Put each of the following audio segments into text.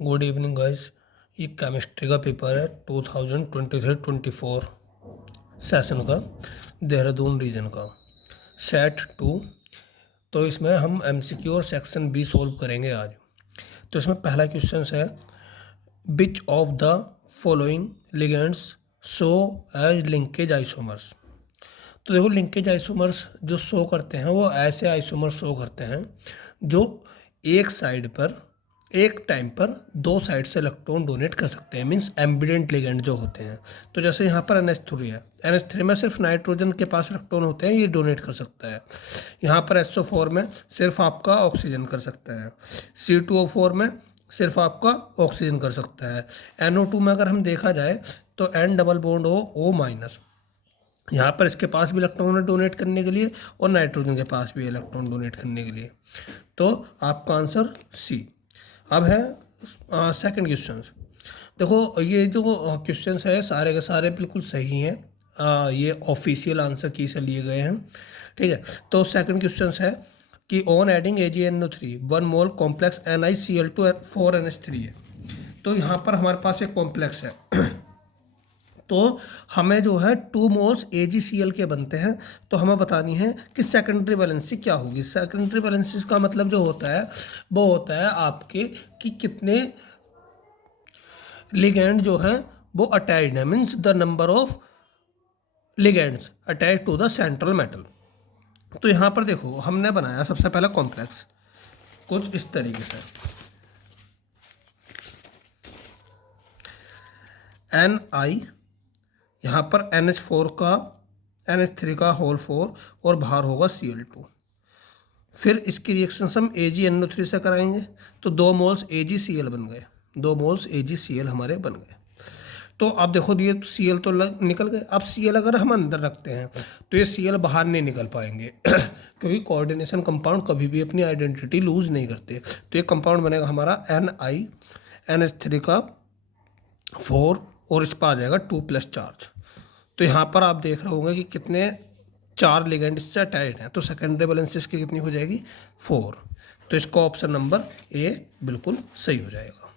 Good evening guys. ये chemistry का paper है 2023-24 सेशन का, देहरादून रीजन का, सेट 2। तो इसमें हम एमसीक्यू और सेक्शन बी सोल्व करेंगे आज। तो इसमें पहला क्वेश्चन है, which of the following ligands show as linkage isomers. तो देखो, लिंकेज आइसोमर्स जो शो करते हैं वो ऐसे आइसोमर्स शो करते हैं जो एक साइड पर एक टाइम पर दो साइड से इलेक्ट्रॉन डोनेट कर सकते हैं, मींस एम्बिडेंट लिगेंड जो होते हैं। तो जैसे यहाँ पर NH3 है, NH3 में सिर्फ नाइट्रोजन के पास इलेक्ट्रॉन होते हैं, ये डोनेट कर सकता है। यहाँ पर SO4 में सिर्फ आपका ऑक्सीजन कर सकता है। C2O4 में सिर्फ आपका ऑक्सीजन कर सकता है। NO2 में अगर हम देखा जाए तो N double bond O minus, यहाँ पर इसके पास भी इलेक्ट्रॉन है डोनेट करने के लिए, और नाइट्रोजन के पास भी इलेक्ट्रॉन डोनेट करने के लिए। तो आपका आंसर C। अब है सेकंड क्वेश्चन। देखो, ये जो क्वेश्चंस है सारे के सारे बिल्कुल सही हैं। ये ऑफिशियल आंसर की से लिए गए हैं, ठीक है। तो सेकंड क्वेश्चन है कि on adding AgNO3 1 mole complex NiCl2 4NH3 है। तो यहाँ पर हमारे पास एक कॉम्प्लेक्स है तो हमें जो है 2 मोल्स AgCl के बनते हैं। तो हमें बतानी है कि सेकेंडरी वैलेंसी क्या होगी। सेकेंडरी वैलेंसी का मतलब जो होता है वो होता है आपके कि कितने लिगेंड जो हैं वो अटैच्ड है, means the number of ligands attach to the central metal. तो यहाँ पर देखो, हमने बनाया सबसे पहला कॉम्प्लेक्स कुछ इस तरीके से, Ni, यहाँ पर NH4 का NH3 का होल 4 और बाहर होगा Cl2। फिर इसकी रिएक्शन हम AgNO3 से कराएंगे तो 2 मोल्स AgCl बन गए, 2 मोल्स AgCl हमारे बन गए। तो अब देखो, ये Cl तो निकल गए। अब Cl अगर हम अंदर रखते हैं तो ये Cl बाहर नहीं निकल पाएंगे क्योंकि कोऑर्डिनेशन कंपाउंड कभी भी अपनी आइडेंटिटी लूज नहीं करते। तो ये कंपाउंड बनेगा हमारा Ni, NH3 का 4 और इस पर आ जाएगा 2+ चार्ज। तो यहाँ पर आप देख रहे होंगे कि कितने 4 लिगेंड इससे अटैच्ड हैं। तो सेकेंडरी वैलेंसी इसकी कितनी हो जाएगी 4। तो इसका ऑप्शन नंबर A बिल्कुल सही हो जाएगा।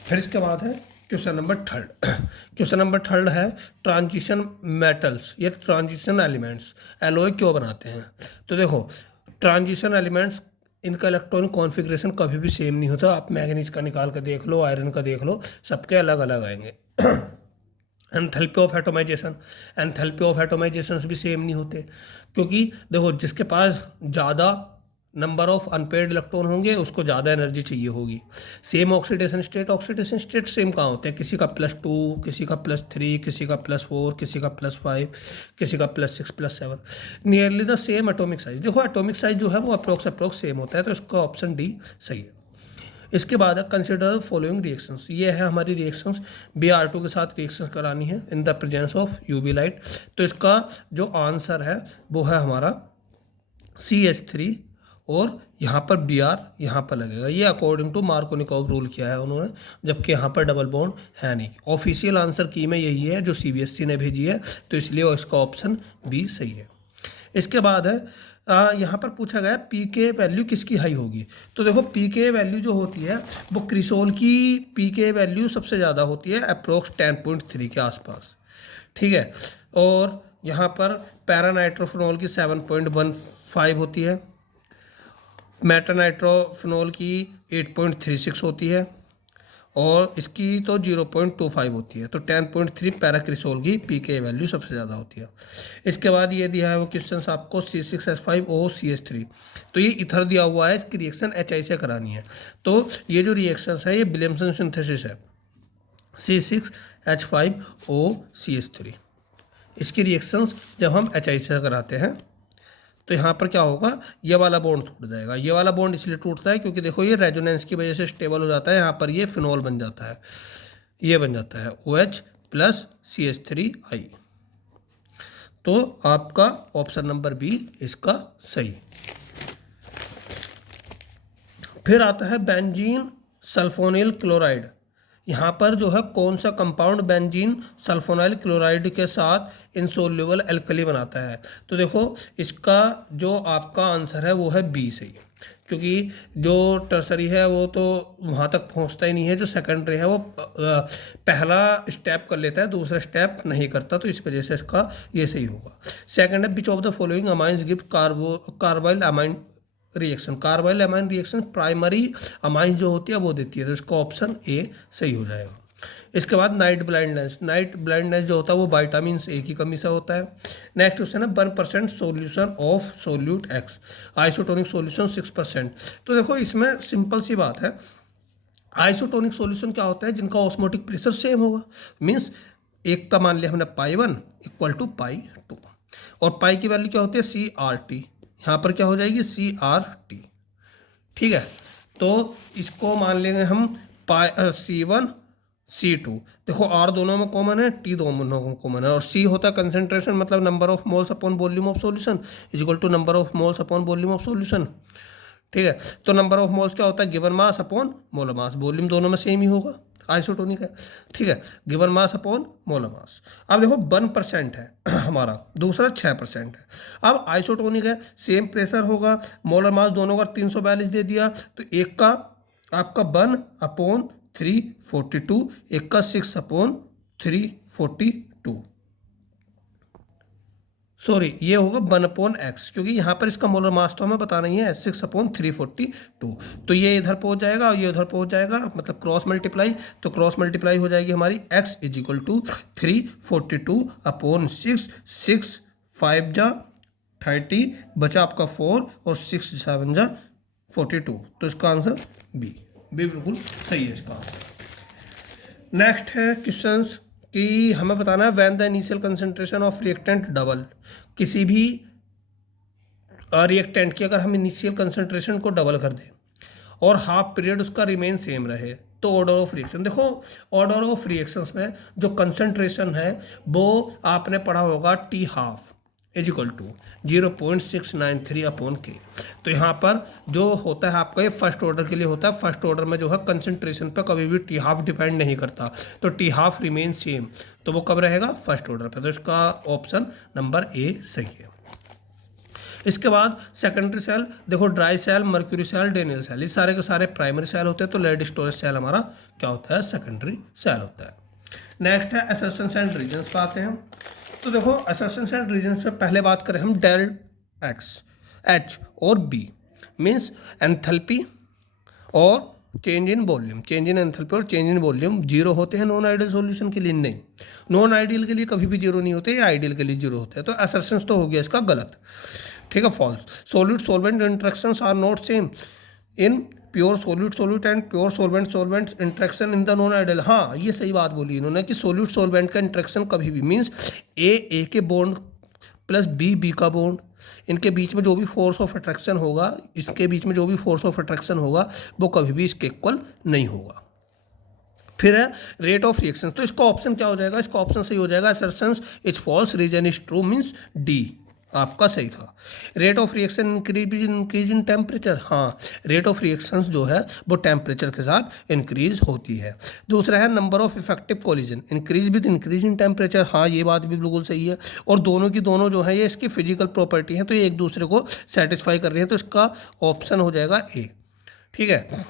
फिर इसके बाद है question number third. Question number third है ट्रांजिशन मेटल्स या ट्रांजिशन एलिमेंट्स एलॉय क्यों बनाते हैं। तो देखो, ट्रांजिशन एलिमेंट्स इनका इलेक्ट्रॉनिक कॉन्फ़िगरेशन कभी भी सेम नहीं होता। आप मैग्नीज का निकाल कर देख लो, आयरन का देख लो, सबके अलग अलग आएंगे। एंथैल्पी ऑफ एटोमाइजेशन भी सेम नहीं होते, क्योंकि देखो, जिसके पास ज़्यादा नंबर ऑफ अनपेयर्ड इलेक्ट्रॉन होंगे उसको ज़्यादा एनर्जी चाहिए होगी। सेम ऑक्सीडेशन स्टेट सेम कहाँ होते हैं, किसी का +2, किसी का +3, किसी का +4, किसी का +5, किसी का +6, +7, nearly the same atomic size. देखो, एटॉमिक साइज जो है वो अप्रोक्स सेम होता है। तो इसका ऑप्शन डी सही है। इसके बाद है कंसिडर फॉलोइंग रिएक्शंस। ये है हमारी रिएक्शंस, Br2 के साथ रिएक्शंस करानी है in the presence of UV light. तो इसका जो आंसर है वो है हमारा CH3 और यहाँ पर Br यहाँ पर लगेगा। ये अकॉर्डिंग टू मार्कोनिकॉव रूल किया है उन्होंने, जबकि यहाँ पर डबल बॉन्ड है नहीं। ऑफिशियल आंसर की में यही है जो CBSE ने भेजी है, तो इसलिए इसका ऑप्शन बी सही है। इसके बाद है यहाँ पर पूछा गया pK वैल्यू किसकी हाई होगी। तो देखो, pK वैल्यू जो होती है वो क्रिसोल की pK वैल्यू सबसे ज़्यादा होती है, अप्रोक्स 10.3 के आसपास, ठीक है। और यहाँ पर पैरानाइट्रोफिनॉल की 7.15 होती है, मेटानाइट्रोफिनॉल की 8.36 होती है, और इसकी तो 0.25 होती है। तो 10.3 पैराक्रिसोल की pK वैल्यू सबसे ज़्यादा होती है। इसके बाद ये दिया है वो क्वेश्चन आपको C6H5OCH3। तो ये इथर दिया हुआ है, इसकी रिएक्शन HI से करानी है। तो ये जो रिएक्शन है ये विलियमसन सिंथेसिस है, C6H5OCH3। इसकी रिएक्शंस जब हम HI से कराते हैं तो यहाँ पर क्या होगा, ये वाला बॉन्ड टूट जाएगा। ये वाला बॉन्ड इसलिए टूटता है क्योंकि देखो, ये रेजोनेंस की वजह से स्टेबल हो जाता है। यहाँ पर ये फिनॉल बन जाता है, ये बन जाता है OH + CH3I। तो आपका ऑप्शन नंबर बी इसका सही। फिर आता है बेंजीन सल्फोनिल क्लोराइड यहाँ पर जो है कौन सा कंपाउंड बेंजीन सल्फोनाइल क्लोराइड के साथ इनसोल्यूबल एल्कली बनाता है। तो देखो इसका जो आपका आंसर है वो है बी सही, क्योंकि जो टर्सरी है वो तो वहाँ तक पहुँचता ही नहीं है, जो सेकेंडरी है वो पहला स्टेप कर लेता है, दूसरा स्टेप नहीं करता, तो इस वजह से इसका ये सही होगा। सेकंड है which of the following amines give carbyl amine reaction. Carbyl amine reaction primary amine जो होती है वो देती है, तो इसका ऑप्शन ए सही हो जाएगा। इसके बाद नाइट ब्लाइंडनेस। नाइट ब्लाइंडनेस जो होता है वो विटामिन ए की कमी से होता है। नेक्स्ट क्वेश्चन है 1% solution of solute x, isotonic solution 6%। तो देखो इसमें सिंपल सी बात है, आइसोटोनिक सोल्यूशन क्या होता है, जिनका ऑस्मोटिक प्रेशर सेम होगा। मीन्स एक का मान लिया हमने π1 इक्वल टू π2, और पाई की वैल्यू क्या होती है CRT, यहाँ पर क्या हो जाएगी CRT। ठीक है, तो इसको मान लेंगे हम C1 C2। देखो R दोनों में कॉमन है, T दोनों में कॉमन है, और C होता है कंसेंट्रेशन, मतलब number of moles upon volume of solution is equal to number of moles upon volume of solution. ठीक है, तो नंबर ऑफ मोल्स क्या होता है given mass upon molar mass, volume दोनों में सेम ही होगा, आइसोटोनिक है। ठीक है, given mass upon molar mass. अब देखो 1% है हमारा, दूसरा 6% है। अब आइसोटोनिक है, सेम प्रेशर होगा, मोलर मास दोनों का 342 दे दिया, तो एक का आपका 1/342, एक का 6/342, सॉरी ये होगा 1/x, क्योंकि यहाँ पर इसका मोलर मास तो हमें बता नहीं है, 6/342। तो ये इधर पहुँच जाएगा और ये उधर पहुँच जाएगा, मतलब क्रॉस मल्टीप्लाई, तो क्रॉस मल्टीप्लाई हो जाएगी हमारी x इज इक्वल टू 342/6, 6 5 जा 30, बचा आपका 4 और 6 7 जा 42, तो इसका आंसर बी बिल्कुल सही है इसका आंसर। नेक्स्ट है क्वेश्चंस कि हमें बताना है when the initial concentration of reactant double. किसी भी रिएक्टेंट की अगर हम इनिशियल कंसंट्रेशन को डबल कर दें और हाफ पीरियड उसका रिमेन सेम रहे, तो ऑर्डर ऑफ रिएक्शन। देखो ऑर्डर ऑफ रिएक्शंस में जो कंसंट्रेशन है वो आपने पढ़ा होगा T half is equal to 0.693/K। तो यहाँ पर जो होता है आपका ये फर्स्ट ऑर्डर के लिए होता है, फर्स्ट ऑर्डर में जो है कंसंट्रेशन पर कभी भी T हाफ डिपेंड नहीं करता, तो T हाफ रिमेन सेम, तो वो कब रहेगा फर्स्ट ऑर्डर पे, तो इसका ऑप्शन नंबर ए सही है। इसके बाद सेकेंडरी सेल, देखो dry cell, mercury cell, Daniell cell, ये सारे के सारे प्राइमरी सेल होते हैं, तो लेड स्टोरेज सेल हमारा क्या होता है सेकेंडरी सेल होता है। नेक्स्ट है असर्शंस एंड रीजन्स पे आते हैं। तो देखो असर्शंस एंड रीजन्स पे पहले बात करें हम डेल एक्स एच और बी, मीन्स एंथैल्पी और change in volume, change in enthalpy और चेंज इन वॉल्यूम जीरो होते हैं नॉन आइडियल सॉल्यूशन के लिए। नहीं, नॉन आइडियल के लिए कभी भी जीरो नहीं होते, या आइडियल के लिए जीरो होते हैं, तो असर्शंस तो हो गया इसका गलत। ठीक है, false. Solute solvent interactions are not same in pure solute solute and pure solvent solvent interaction in the non ideal. हाँ, ये सही बात बोली इन्होंने कि सॉल्यूट सॉल्वेंट का इंटरेक्शन कभी भी, मीन्स ए के बॉन्ड प्लस बी का बॉन्ड, इनके बीच में जो भी फोर्स ऑफ अट्रैक्शन होगा, इसके बीच में जो भी फोर्स ऑफ अट्रैक्शन होगा वो कभी भी इसके इक्वल नहीं होगा। फिर है रेट ऑफ रिएक्शन, तो इसका ऑप्शन क्या हो जाएगा, इसका ऑप्शन सही हो जाएगा assertions is false, reason is true, means D आपका सही था। Rate of reaction increase in temperature, हाँ रेट ऑफ रिएक्शंस जो है वो टेम्परेचर के साथ इंक्रीज होती है। दूसरा है number of effective collision increase with increase in temperature, हाँ ये बात भी बिल्कुल सही है, और दोनों की दोनों जो है ये इसकी फिजिकल प्रॉपर्टी है, तो ये एक दूसरे को सेटिस्फाई कर रही है, तो इसका ऑप्शन हो जाएगा ए। ठीक है,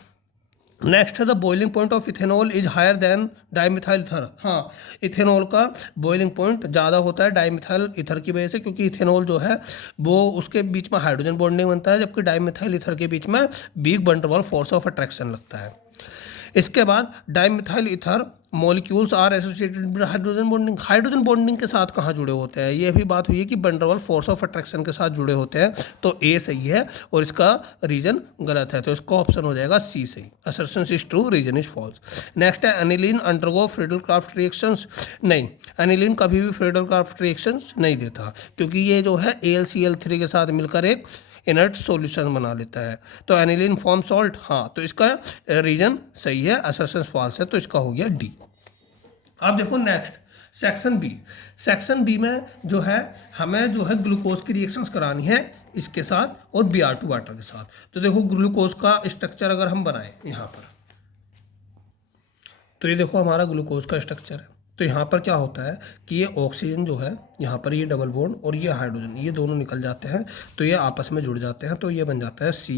नेक्स्ट है the boiling point of ethanol is higher than dimethyl ether. हाँ, इथेनॉल का बॉइलिंग पॉइंट ज़्यादा होता है डाइमिथाइल ईथर की वजह से, क्योंकि इथेनॉल जो है वो उसके बीच में हाइड्रोजन बॉन्डिंग बनता है, जबकि डाइमिथाइल ईथर के बीच में big van der Waals force of attraction लगता है। इसके बाद dimethyl ether molecules are associated with hydrogen bonding, hydrogen bonding के साथ कहाँ जुड़े होते हैं, ये भी बात हुई है कि van der Waals force of attraction के साथ जुड़े होते हैं, तो ए सही है और इसका रीजन गलत है, तो इसका ऑप्शन हो जाएगा सी सही। Assertion is true, reason is false. Next है एनिलीन अंडरगो फ्रीडल-क्राफ्ट रिएक्शंस, नहीं एनिलीन कभी भी फ्रीडल-क्राफ्ट रिएक्शंस नहीं देता, क्योंकि ये जो है AlCl3 के साथ मिलकर एक इनर्ट सॉल्यूशन बना लेता है, तो एनिलीन फॉर्म सॉल्ट, हाँ तो इसका रीजन सही है, असर्शन फॉल्स है, तो इसका हो गया डी। अब देखो next section B, section B में जो है हमें जो है ग्लूकोज की रिएक्शंस करानी है इसके साथ और Br2 वाटर के साथ। तो देखो ग्लूकोज का स्ट्रक्चर अगर हम बनाएं यहाँ पर, तो ये देखो हमारा ग्लूकोज का स्ट्रक्चर है। तो यहाँ पर क्या होता है कि ये ऑक्सीजन जो है, यहाँ पर ये डबल बॉन्ड और ये हाइड्रोजन, ये दोनों निकल जाते हैं, तो ये आपस में जुड़ जाते हैं, तो ये बन जाता है C।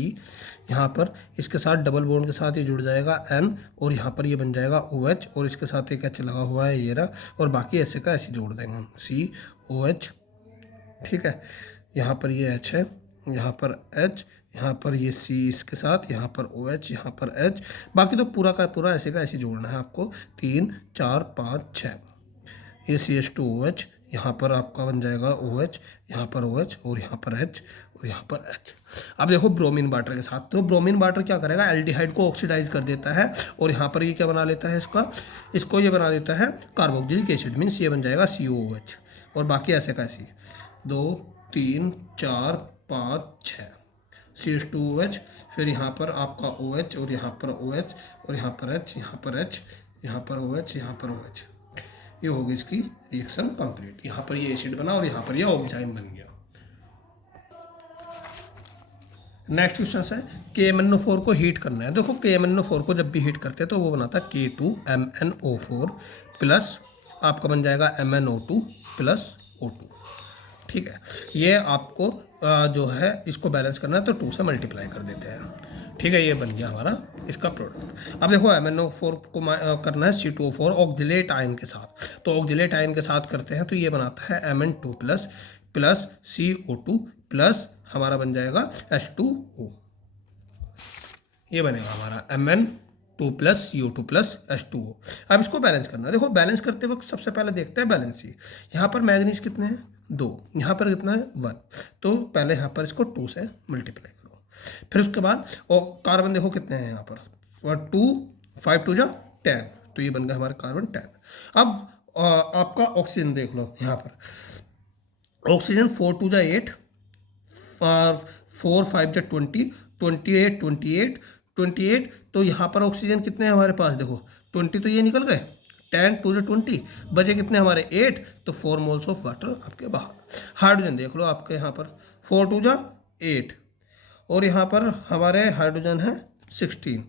यहाँ पर इसके साथ डबल बॉन्ड के साथ ये जुड़ जाएगा N, और यहाँ पर ये बन जाएगा OH, और इसके साथ एक H लगा हुआ है ये रहा, और बाकी ऐसे का ऐसे जोड़ देंगे हम COH। ठीक है, यहाँ पर ये H है, यहाँ पर H, यहाँ पर ये C इसके साथ, यहाँ पर OH, यहाँ पर H, बाकी तो पूरा का पूरा ऐसे का ऐसे जोड़ना है आपको। 3 4 5 6, ये CH2OH, यहाँ पर आपका बन जाएगा OH, यहाँ पर OH, और यहाँ पर H, और यहाँ पर H। अब देखो ब्रोमीन वाटर के साथ, तो ब्रोमीन वाटर क्या करेगा, एल्डिहाइड को ऑक्सीडाइज कर देता है, और यहाँ पर ये क्या बना लेता है इसको ये बना देता है कार्बोक्सिलिक एसिड, मीन्स ये बन जाएगा COOH, और बाकी ऐसे का ऐसे 2 3 4 5 6 CH2OH, फिर यहाँ पर आपका OH, और यहाँ पर OH, और यहाँ पर H, यहाँ पर H, यहाँ पर OH, यहाँ पर OH। ये होगी इसकी रिएक्शन कंप्लीट। यहाँ पर ये एसिड बना और यहाँ पर ये ऑक्साइड बन गया। नेक्स्ट क्वेश्चन है KMnO4 को हीट करना है। देखो KMnO4 को जब भी हीट करते हैं तो वो बनाता है K2MnO4 प्लस आपका बन जाएगा MnO2 प्लस O2। ठीक है, ये आपको जो है इसको बैलेंस करना है, तो 2 से मल्टीप्लाई कर देते हैं। ठीक है, ये बन गया हमारा इसका प्रोडक्ट। अब देखो MnO4 को करना है C2O4 ऑक्जिलेट आयन के साथ, तो ऑक्जिलेट आयन के साथ करते हैं, तो ये बनाता है Mn2 प्लस CO2 प्लस हमारा बन जाएगा H2O। ये बनेगा हमारा Mn2 plus CO2 plus H2O। अब इसको बैलेंस करना है। देखो बैलेंस करते वक्त सबसे पहले देखते हैं बैलेंस ही। यहाँ पर मैग्नीज कितने हैं 2, यहाँ पर कितना है 1, तो पहले यहाँ पर इसको 2 से मल्टीप्लाई करो। फिर उसके बाद और कार्बन देखो कितने हैं यहाँ पर 2 5 2 जा 10, तो ये बन गया हमारा कार्बन 10। अब आपका ऑक्सीजन देख लो, यहाँ पर ऑक्सीजन 4 2 जा 8, 4 5 जा 20, 28 28 28, तो यहाँ पर ऑक्सीजन कितने हैं हमारे पास, देखो 20 तो ये निकल गए, 10 2 जा 20, बचे कितने हमारे 8, तो 4 मोल्स ऑफ वाटर आपके बाहर। हाइड्रोजन देख लो आपके यहाँ पर 4 2 जा 8, और यहाँ पर हमारे हाइड्रोजन है 16,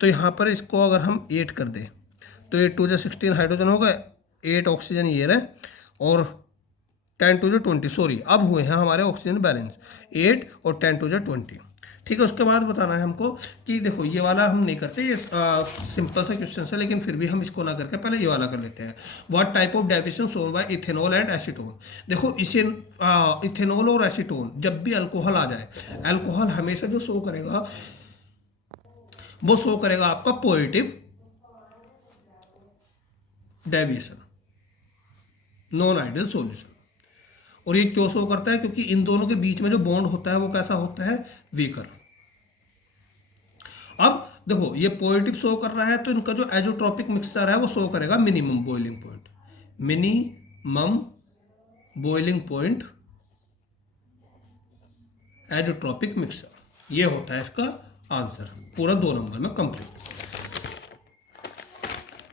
तो यहाँ पर इसको अगर हम 8 कर दें तो 8 2 जा 16 हाइड्रोजन हो गए, 8 ऑक्सीजन ये रहे, और 10 2 जा 20, सॉरी अब हुए हैं हमारे ऑक्सीजन बैलेंस 8 और 10 2 जा 20। ठीक है, उसके बाद बताना है हमको कि देखो ये वाला हम नहीं करते, ये सिंपल सा क्वेश्चन है, लेकिन फिर भी हम इसको ना करके पहले ये वाला कर लेते हैं। What type of derivation shown by ethanol and acetone. देखो इसे इथेनॉल और एसीटोन, जब भी अल्कोहल आ जाए, अल्कोहल हमेशा जो शो करेगा वो शो करेगा आपका positive deviation, non ideal solution. और ये क्यों शो करता है, क्योंकि इन दोनों के बीच में जो बॉन्ड होता है वो कैसा होता है, वीकर। अब देखो ये पॉजिटिव शो कर रहा है, तो इनका जो एजोट्रॉपिक मिक्सचर है वो शो करेगा minimum boiling point, minimum boiling point azeotropic mixture, ये होता है इसका आंसर, पूरा 2 नंबर में कंप्लीट।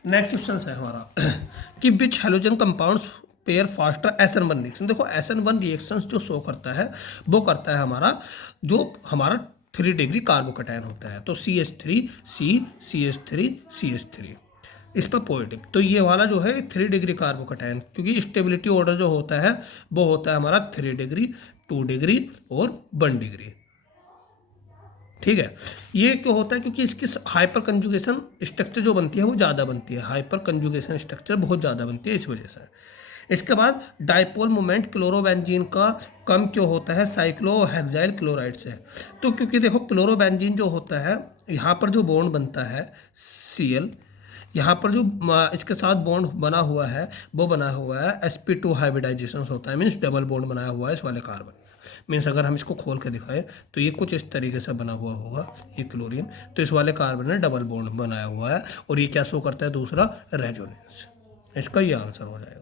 नेक्स्ट क्वेश्चन है हमारा कि which halogen compounds pair faster SN1 reaction. देखो SN1 रिएक्शंस जो शो करता है वो करता है हमारा जो हमारा 3 डिग्री कार्बोकैटायन होता है, तो CH3 C CH3 CH3 इस पर पॉजिटिव, तो ये वाला जो है 3 डिग्री कार्बोकैटायन, क्योंकि स्टेबिलिटी ऑर्डर जो होता है वो होता है हमारा 3 डिग्री 2 डिग्री और 1 डिग्री। ठीक है, ये क्यों होता है, क्योंकि इसकी हाइपर कंजुगेशन स्ट्रक्चर जो बनती है वो ज़्यादा बनती है, हाइपर कंजुगेशन स्ट्रक्चर बहुत ज़्यादा बनती है इस वजह से। इसके बाद डाइपोल मोमेंट क्लोरोबेंजीन का कम क्यों होता है साइक्लोहेक्साइल क्लोराइड से, तो क्योंकि देखो क्लोरोबेंजीन जो होता है यहाँ पर जो बॉन्ड बनता है Cl, यहाँ पर जो इसके साथ बॉन्ड बना हुआ है वो बना हुआ है sp2 हाइब्रिडाइजेशन होता है, मीन्स डबल बॉन्ड बनाया हुआ है इस वाले कार्बन, मीन्स अगर हम इसको खोल के दिखाएं तो ये कुछ इस तरीके से बना हुआ होगा ये क्लोरीन, तो इस वाले कार्बन ने डबल बॉन्ड बनाया हुआ है, और ये क्या शो करता है दूसरा रेजोनेंस, इसका ये आंसर हो जाएगा।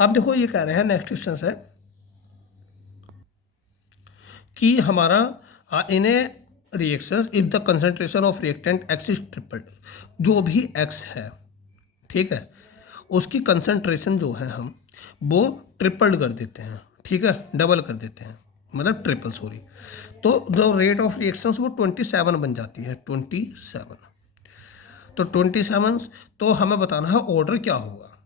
अब देखो ये कह रहे हैं नेक्स्ट क्वेश्चन है कि हमारा in a reaction if the concentration of reactant X is tripled, जो भी एक्स है ठीक है उसकी कंसंट्रेशन जो है हम वो ट्रिपल्ड कर देते हैं, ठीक है डबल कर देते हैं, मतलब ट्रिपल सॉरी, तो जो रेट ऑफ रिएक्शंस वो 27 बन जाती है 27। तो 27, तो हमें बताना है ऑर्डर क्या होगा।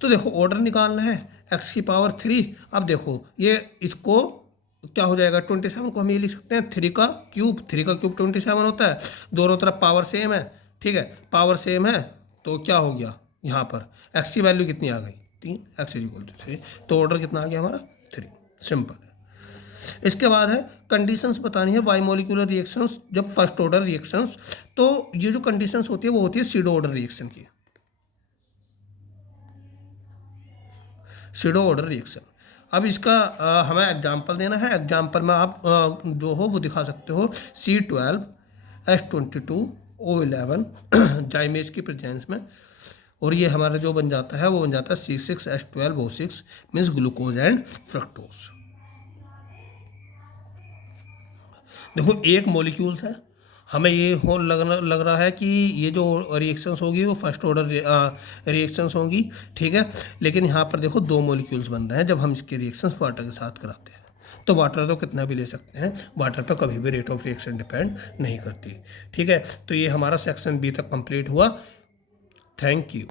तो देखो ऑर्डर निकालना है x⁻3। अब देखो ये इसको क्या हो जाएगा, 27 को हम ये लिख सकते हैं 3 का क्यूब 27 होता है, दोनों तरफ पावर सेम है, ठीक है, पावर सेम है, तो क्या हो गया यहाँ पर x की वैल्यू कितनी आ गई 3, x=3, तो ऑर्डर कितना आ गया हमारा 3। सिंपल है। इसके बाद है कंडीशंस बतानी है बाई मॉलिक्यूलर रिएक्शंस जब फर्स्ट ऑर्डर रिएक्शंस। तो ये जो कंडीशंस होती है वो होती है सीडो ऑर्डर रिएक्शन की, सीडो ऑर्डर रिएक्शन। अब इसका हमें एग्जांपल देना है। एग्जांपल में आप जो हो वो दिखा सकते हो C12H22O11 जाइमेज की प्रेजेंस में, और ये हमारा जो बन जाता है वो बन जाता है C6H12O6 means glucose and fructose. देखो एक मॉलिक्यूल्स है, हमें ये हो लग रहा है कि ये जो रिएक्शंस होगी वो फर्स्ट ऑर्डर रिएक्शंस होंगी, ठीक है, लेकिन यहाँ पर देखो 2 मॉलिक्यूल्स बन रहे हैं जब हम इसके रिएक्शंस वाटर के साथ कराते हैं। तो वाटर तो कितना भी ले सकते हैं, वाटर पर कभी भी रेट ऑफ रिएक्शन डिपेंड नहीं करती, ठीक है। तो ये हमारा सेक्शन बी तक कंप्लीट हुआ। Thank you.